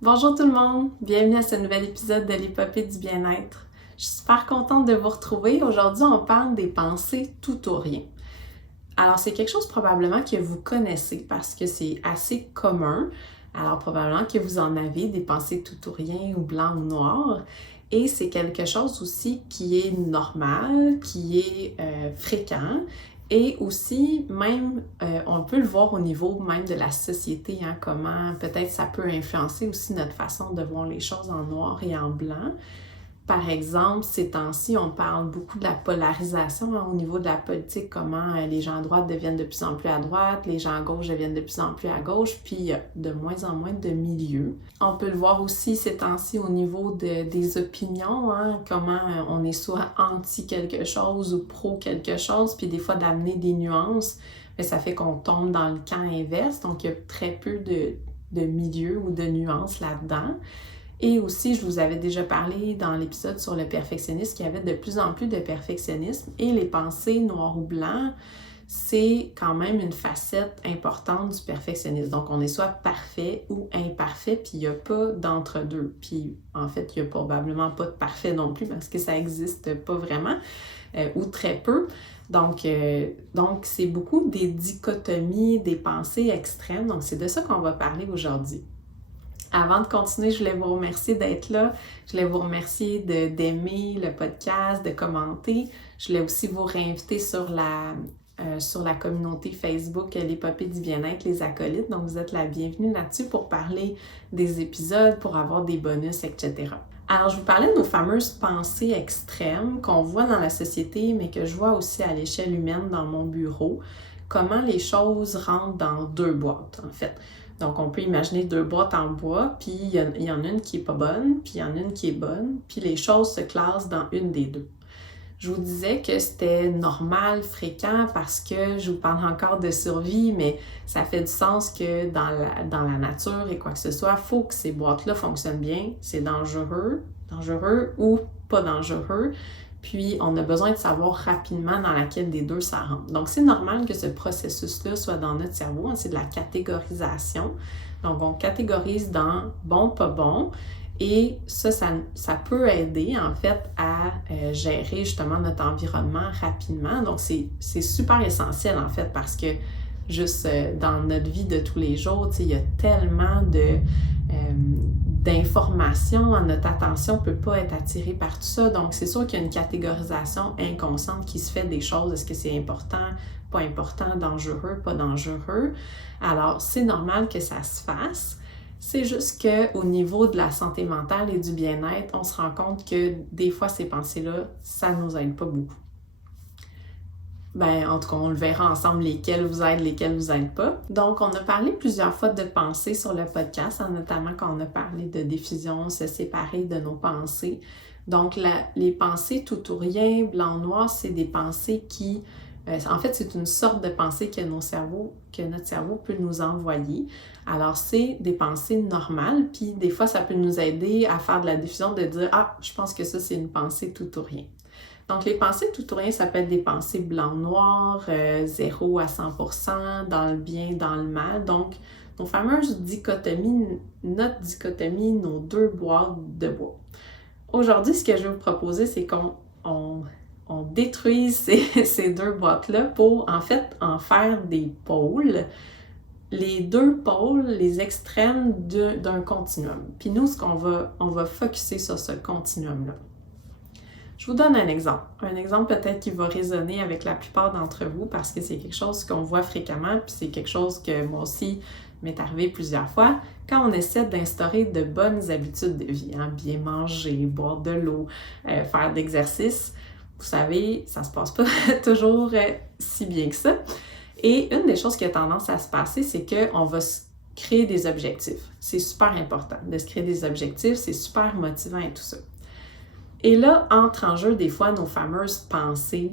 Bonjour tout le monde, bienvenue à ce nouvel épisode de l'épopée du bien-être. Je suis super contente de vous retrouver. Aujourd'hui, on parle des pensées tout ou rien. Alors, c'est quelque chose probablement que vous connaissez parce que c'est assez commun. Alors, probablement que vous en avez des pensées tout ou rien ou blanc ou noir. Et c'est quelque chose aussi qui est normal, qui est fréquent. Et aussi, même, on peut le voir au niveau même de la société, hein, comment peut-être ça peut influencer aussi notre façon de voir les choses en noir et en blanc. Par exemple, ces temps-ci, on parle beaucoup de la polarisation hein, au niveau de la politique, comment les gens à droite deviennent de plus en plus à droite, les gens à gauche deviennent de plus en plus à gauche, puis il y a de moins en moins de milieux. On peut le voir aussi ces temps-ci au niveau des opinions, hein, comment on est soit anti quelque chose ou pro quelque chose, puis des fois d'amener des nuances, mais ça fait qu'on tombe dans le camp inverse, donc il y a très peu de milieux ou de nuances là-dedans. Et aussi, je vous avais déjà parlé dans l'épisode sur le perfectionnisme qu'il y avait de plus en plus de perfectionnisme et les pensées noir ou blanc, c'est quand même une facette importante du perfectionnisme. Donc, on est soit parfait ou imparfait, puis il n'y a pas d'entre-deux. Puis, en fait, il n'y a probablement pas de parfait non plus parce que ça n'existe pas vraiment ou très peu. Donc, c'est beaucoup des dichotomies, des pensées extrêmes. Donc, c'est de ça qu'on va parler aujourd'hui. Avant de continuer, je voulais vous remercier d'être là. Je voulais vous remercier d'aimer le podcast, de commenter. Je voulais aussi vous réinviter sur la communauté Facebook l'épopée du bien-être, les acolytes. Donc, vous êtes la bienvenue là-dessus pour parler des épisodes, pour avoir des bonus, etc. Alors, je vous parlais de nos fameuses pensées extrêmes qu'on voit dans la société, mais que je vois aussi à l'échelle humaine dans mon bureau. Comment les choses rentrent dans deux boîtes, en fait. Donc, on peut imaginer deux boîtes en bois, puis il y en a une qui est pas bonne, puis il y en a une qui est bonne, puis les choses se classent dans une des deux. Je vous disais que c'était normal, fréquent, parce que je vous parle encore de survie, mais ça fait du sens que dans la nature et quoi que ce soit, il faut que ces boîtes-là fonctionnent bien. C'est dangereux ou pas dangereux. Puis, on a besoin de savoir rapidement dans laquelle des deux ça rentre. Donc, c'est normal que ce processus-là soit dans notre cerveau. C'est de la catégorisation. Donc, on catégorise dans bon, pas bon. Et ça peut aider, en fait, à gérer justement notre environnement rapidement. Donc, c'est super essentiel, en fait, parce que juste dans notre vie de tous les jours, il y a tellement d'informations, notre attention ne peut pas être attirée par tout ça. Donc, c'est sûr qu'il y a une catégorisation inconsciente qui se fait des choses. Est-ce que c'est important, pas important, dangereux, pas dangereux? Alors, c'est normal que ça se fasse. C'est juste qu'au niveau de la santé mentale et du bien-être, on se rend compte que des fois, ces pensées-là, ça ne nous aide pas beaucoup. En tout cas, on le verra ensemble lesquelles vous aident pas. Donc, on a parlé plusieurs fois de pensées sur le podcast, notamment quand on a parlé de diffusion, se séparer de nos pensées. Donc, les pensées tout ou rien, blanc-noir, c'est des pensées qui... en fait, c'est une sorte de pensée que notre cerveau peut nous envoyer. Alors, c'est des pensées normales, puis des fois, ça peut nous aider à faire de la diffusion, de dire « Ah, je pense que ça, c'est une pensée tout ou rien ». Donc, les pensées tout ou rien, ça peut être des pensées blanc-noir, 0 à 100%, dans le bien, dans le mal. Donc, nos fameuses dichotomies, notre dichotomie, nos deux boîtes de bois. Aujourd'hui, ce que je vais vous proposer, c'est qu'on détruise ces deux boîtes-là pour, en fait, en faire des pôles. Les deux pôles, les extrêmes d'un continuum. Puis nous, on va focusser sur ce continuum-là. Je vous donne un exemple. Un exemple peut-être qui va résonner avec la plupart d'entre vous parce que c'est quelque chose qu'on voit fréquemment, puis c'est quelque chose que moi aussi m'est arrivé plusieurs fois. Quand on essaie d'instaurer de bonnes habitudes de vie, hein, bien manger, boire de l'eau, faire d'exercice, vous savez, ça se passe pas toujours si bien que ça. Et une des choses qui a tendance à se passer, c'est qu'on va créer des objectifs. C'est super important de se créer des objectifs, c'est super motivant et tout ça. Et là, entre en jeu des fois nos fameuses pensées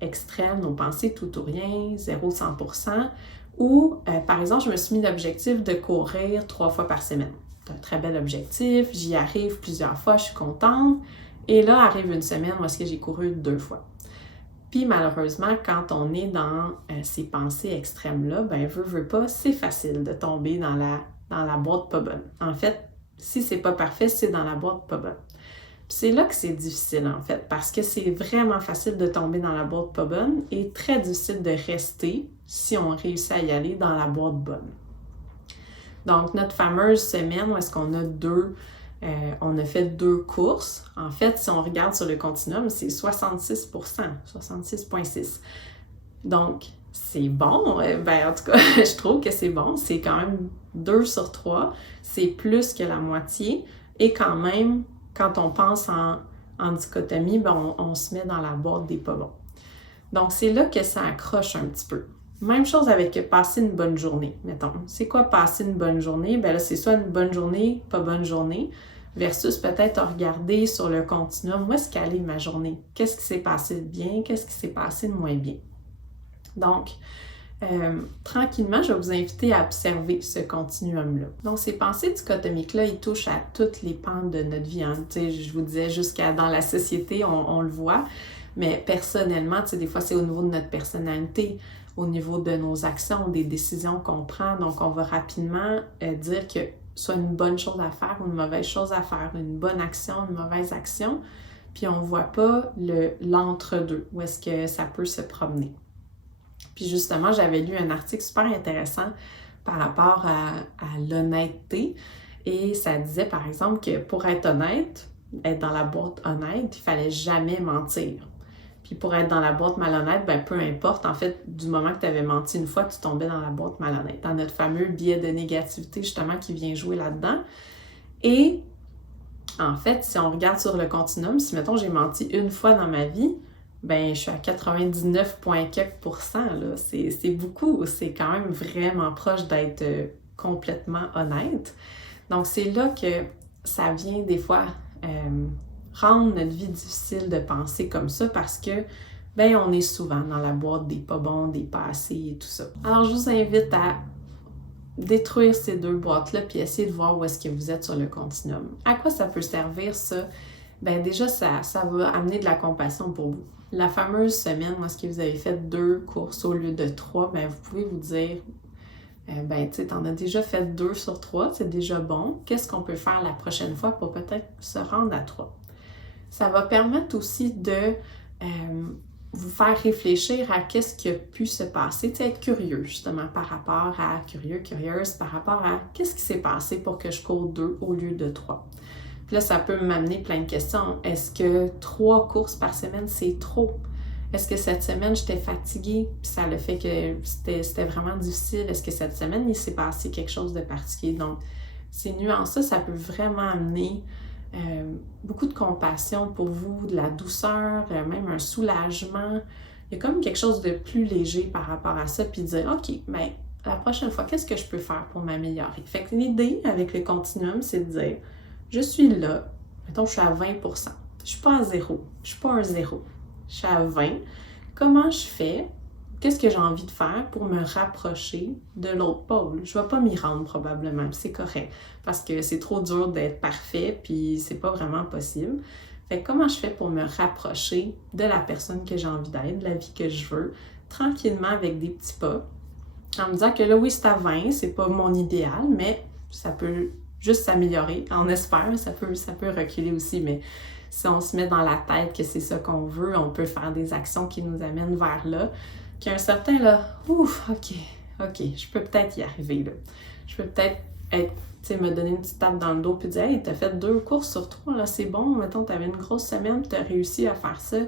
extrêmes, nos pensées tout ou rien, 0-100%, ou par exemple, je me suis mis l'objectif de courir 3 fois par semaine. C'est un très bel objectif, j'y arrive plusieurs fois, je suis contente. Et là, arrive une semaine où est-ce que j'ai couru 2 fois. Puis malheureusement, quand on est dans ces pensées extrêmes-là, veut pas, c'est facile de tomber dans la boîte pas bonne. En fait, Si c'est pas parfait, c'est dans la boîte pas bonne. Puis c'est là que c'est difficile en fait, parce que c'est vraiment facile de tomber dans la boîte pas bonne et très difficile de rester si on réussit à y aller dans la boîte bonne. Donc, notre fameuse semaine où est-ce qu'on a on a fait 2 courses. En fait, si on regarde sur le continuum, c'est 66%, 66,6%. Donc, c'est bon. En tout cas, je trouve que c'est bon. C'est quand même 2 sur 3. C'est plus que la moitié. Et quand même, quand on pense en dichotomie, on se met dans la boîte des pas bons. Donc, c'est là que ça accroche un petit peu. Même chose avec passer une bonne journée, mettons. C'est quoi passer une bonne journée? Là, c'est soit une bonne journée, pas bonne journée, versus peut-être regarder sur le continuum, où est-ce qu'elle est ma journée? Qu'est-ce qui s'est passé de bien? Qu'est-ce qui s'est passé de moins bien? Donc, tranquillement, je vais vous inviter à observer ce continuum-là. Donc, ces pensées dichotomiques-là, ils touchent à toutes les pentes de notre vie. Hein. Je vous disais, jusqu'à dans la société, on le voit, mais personnellement, des fois, c'est au niveau de notre personnalité, au niveau de nos actions, des décisions qu'on prend. Donc, on va rapidement dire que soit une bonne chose à faire ou une mauvaise chose à faire, une bonne action, une mauvaise action, puis on ne voit pas l'entre-deux, où est-ce que ça peut se promener. Puis justement, j'avais lu un article super intéressant par rapport à l'honnêteté et ça disait par exemple que pour être honnête, être dans la boîte honnête, il fallait jamais mentir. Puis pour être dans la boîte malhonnête, peu importe, en fait, du moment que tu avais menti une fois, tu tombais dans la boîte malhonnête, dans notre fameux biais de négativité justement qui vient jouer là-dedans. Et en fait, si on regarde sur le continuum, si mettons j'ai menti une fois dans ma vie, je suis à 99,4%, là. C'est beaucoup, c'est quand même vraiment proche d'être complètement honnête. Donc c'est là que ça vient des fois rendre notre vie difficile de penser comme ça parce que on est souvent dans la boîte des pas bons, des pas assez et tout ça. Alors je vous invite à détruire ces 2 boîtes-là puis essayer de voir où est-ce que vous êtes sur le continuum. À quoi ça peut servir ça? Déjà ça va amener de la compassion pour vous. La fameuse semaine où est-ce que vous avez fait 2 courses au lieu de 3, vous pouvez vous dire t'en as déjà fait 2 sur 3, c'est déjà bon. Qu'est-ce qu'on peut faire la prochaine fois pour peut-être se rendre à 3? Ça va permettre aussi de vous faire réfléchir à qu'est-ce qui a pu se passer, être curieux justement par rapport à, curieuse par rapport à qu'est-ce qui s'est passé pour que je cours 2 au lieu de 3. Puis là, ça peut m'amener plein de questions. Est-ce que 3 courses par semaine, c'est trop? Est-ce que cette semaine, j'étais fatiguée, puis ça le fait que c'était vraiment difficile? Est-ce que cette semaine, il s'est passé quelque chose de particulier? Donc, ces nuances-là, ça peut vraiment amener beaucoup de compassion pour vous, de la douceur, même un soulagement. Il y a comme quelque chose de plus léger par rapport à ça, puis dire, OK, la prochaine fois, qu'est-ce que je peux faire pour m'améliorer? Fait que l'idée avec le continuum, c'est de dire, je suis là, mettons, je suis à 20%. Je suis pas à 0, je suis pas un 0. Je suis à 20. Comment je fais? Qu'est-ce que j'ai envie de faire pour me rapprocher de l'autre pôle? Je ne vais pas m'y rendre probablement, c'est correct, parce que c'est trop dur d'être parfait, puis c'est pas vraiment possible. Fait que comment je fais pour me rapprocher de la personne que j'ai envie d'être, de la vie que je veux, tranquillement avec des petits pas, en me disant que là, oui, c'est à 20, c'est pas mon idéal, mais ça peut juste s'améliorer, on espère, ça peut reculer aussi, mais si on se met dans la tête que c'est ça qu'on veut, on peut faire des actions qui nous amènent vers là, qu'il y a un certain là, ouf, ok, je peux peut-être y arriver là. Je peux peut-être me donner une petite tape dans le dos puis dire, hey, t'as fait 2 courses sur 3, là, c'est bon, mettons, t'avais une grosse semaine puis t'as réussi à faire ça,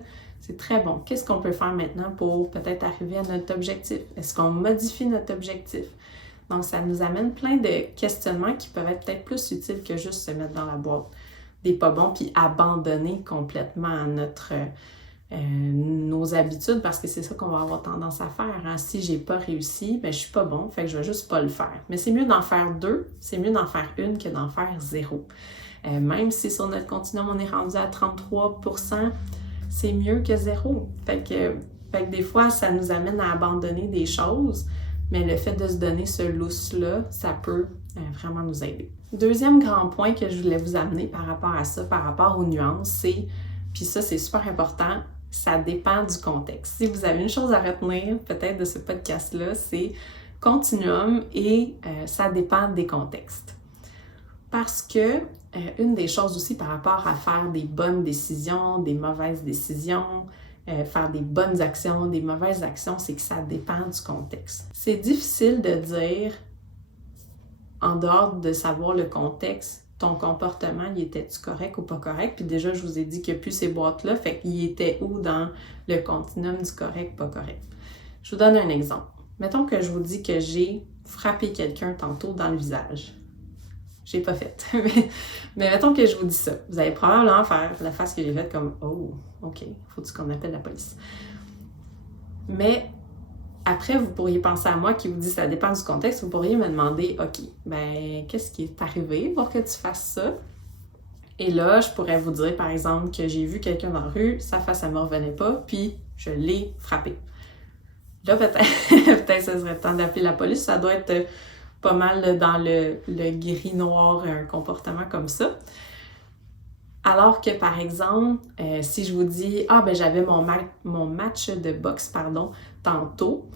c'est très bon. Qu'est-ce qu'on peut faire maintenant pour peut-être arriver à notre objectif? Est-ce qu'on modifie notre objectif? Donc, ça nous amène plein de questionnements qui peuvent être peut-être plus utiles que juste se mettre dans la boîte des pas bons puis abandonner complètement nos habitudes parce que c'est ça qu'on va avoir tendance à faire. Hein? Si j'ai pas réussi, je suis pas bon, fait que je vais juste pas le faire. Mais c'est mieux d'en faire 2, c'est mieux d'en faire 1 que d'en faire 0. Même si sur notre continuum, on est rendu à 33%, c'est mieux que 0. Fait que des fois, ça nous amène à abandonner des choses, mais le fait de se donner ce lousse-là, ça peut vraiment nous aider. Deuxième grand point que je voulais vous amener par rapport à ça, par rapport aux nuances, c'est, puis ça c'est super important, ça dépend du contexte. Si vous avez une chose à retenir peut-être de ce podcast-là, c'est continuum et ça dépend des contextes. Parce que une des choses aussi par rapport à faire des bonnes décisions, des mauvaises décisions, faire des bonnes actions, des mauvaises actions, c'est que ça dépend du contexte. C'est difficile de dire, en dehors de savoir le contexte, ton comportement, il était-tu correct ou pas correct? Puis déjà, je vous ai dit qu'il n'y a plus ces boîtes-là, fait qu'il était où dans le continuum du correct, pas correct? Je vous donne un exemple. Mettons que je vous dis que j'ai frappé quelqu'un tantôt dans le visage. J'ai pas fait. Mais mettons que je vous dis ça. Vous allez probablement faire la face que j'ai faite comme « Oh, OK, faut-tu qu'on appelle la police? » Mais après, vous pourriez penser à moi qui vous dit ça dépend du contexte. Vous pourriez me demander « OK, ben qu'est-ce qui est arrivé pour que tu fasses ça? » Et là, je pourrais vous dire par exemple que j'ai vu quelqu'un dans la rue, sa face, elle me revenait pas, puis je l'ai frappé. Là, peut-être ce serait le temps d'appeler la police. Ça doit être pas mal dans le gris-noir, un comportement comme ça. Alors que, par exemple, si je vous dis « Ah, ben j'avais mon match de boxe, tantôt. »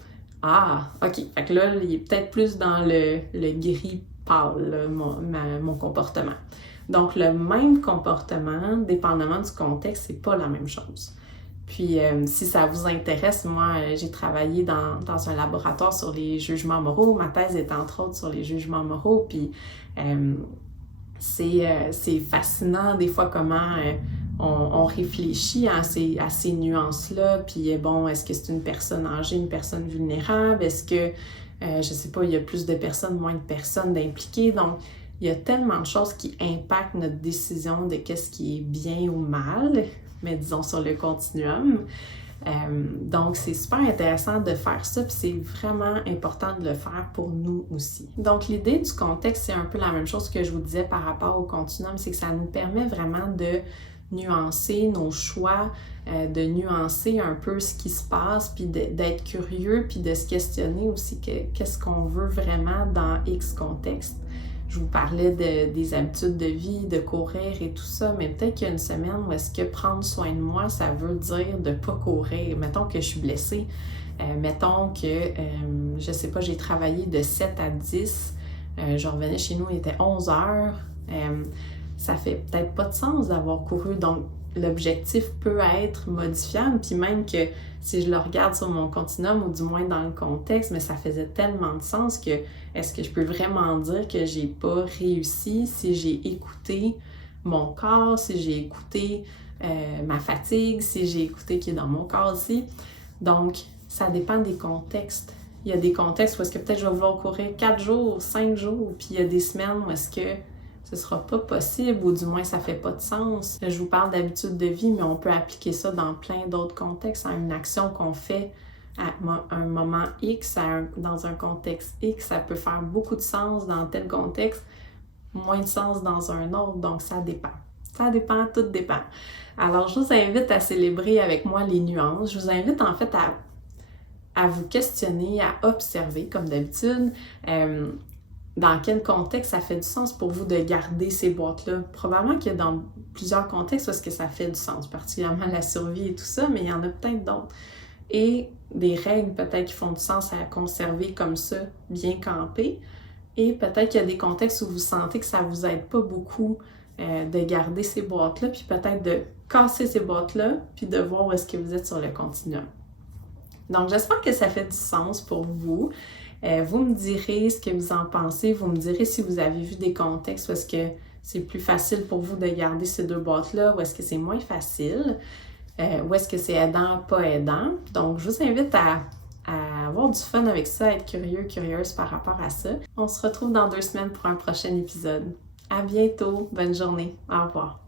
Ah, OK. Fait que là, il est peut-être plus dans le gris pâle, là, mon comportement. Donc, le même comportement, dépendamment du contexte, c'est pas la même chose. Puis, si ça vous intéresse, moi, j'ai travaillé dans un laboratoire sur les jugements moraux. Ma thèse est entre autres sur les jugements moraux. Puis, c'est fascinant des fois comment on réfléchit à ces nuances-là. Puis, bon, est-ce que c'est une personne âgée, une personne vulnérable? Est-ce que, je sais pas, il y a plus de personnes, moins de personnes d'impliquées? Donc, il y a tellement de choses qui impactent notre décision de qu'est-ce qui est bien ou mal, mais disons sur le continuum. Donc, c'est super intéressant de faire ça, puis c'est vraiment important de le faire pour nous aussi. Donc, l'idée du contexte, c'est un peu la même chose que je vous disais par rapport au continuum, c'est que ça nous permet vraiment de nuancer nos choix, de nuancer un peu ce qui se passe, puis d'être curieux, puis de se questionner aussi qu'est-ce qu'on veut vraiment dans X contexte. Je vous parlais des habitudes de vie, de courir et tout ça, mais peut-être qu'il y a une semaine où est-ce que prendre soin de moi, ça veut dire de ne pas courir. Mettons que je suis blessée, mettons que, je sais pas, j'ai travaillé de 7 à 10, je revenais chez nous, il était 11 heures, ça fait peut-être pas de sens d'avoir couru, donc l'objectif peut être modifiable, puis même que si je le regarde sur mon continuum, ou du moins dans le contexte, mais ça faisait tellement de sens que est-ce que je peux vraiment dire que j'ai pas réussi si j'ai écouté mon corps, si j'ai écouté ma fatigue, si j'ai écouté qui est dans mon corps aussi. Donc, ça dépend des contextes. Il y a des contextes où est-ce que peut-être je vais vouloir courir 4 jours, 5 jours, puis il y a des semaines où est-ce que ce sera pas possible, ou du moins ça fait pas de sens. Je vous parle d'habitude de vie, mais on peut appliquer ça dans plein d'autres contextes, à une action qu'on fait à un moment X, dans un contexte X, ça peut faire beaucoup de sens dans tel contexte, moins de sens dans un autre, donc ça dépend. Ça dépend, tout dépend. Alors, je vous invite à célébrer avec moi les nuances. Je vous invite en fait à vous questionner, à observer, comme d'habitude, dans quel contexte ça fait du sens pour vous de garder ces boîtes-là. Probablement qu'il y a dans plusieurs contextes parce que ça fait du sens, particulièrement la survie et tout ça, mais il y en a peut-être d'autres. Et des règles peut-être qui font du sens à conserver comme ça, bien campées. Et peut-être qu'il y a des contextes où vous sentez que ça ne vous aide pas beaucoup de garder ces boîtes-là, puis peut-être de casser ces boîtes-là, puis de voir où est-ce que vous êtes sur le continuum. Donc, j'espère que ça fait du sens pour vous. Vous me direz ce que vous en pensez, vous me direz si vous avez vu des contextes où est-ce que c'est plus facile pour vous de garder ces deux boîtes-là, ou est-ce que c'est moins facile, ou est-ce que c'est aidant, pas aidant. Donc, je vous invite à avoir du fun avec ça, à être curieux, curieuse par rapport à ça. On se retrouve dans 2 semaines pour un prochain épisode. À bientôt, bonne journée, au revoir.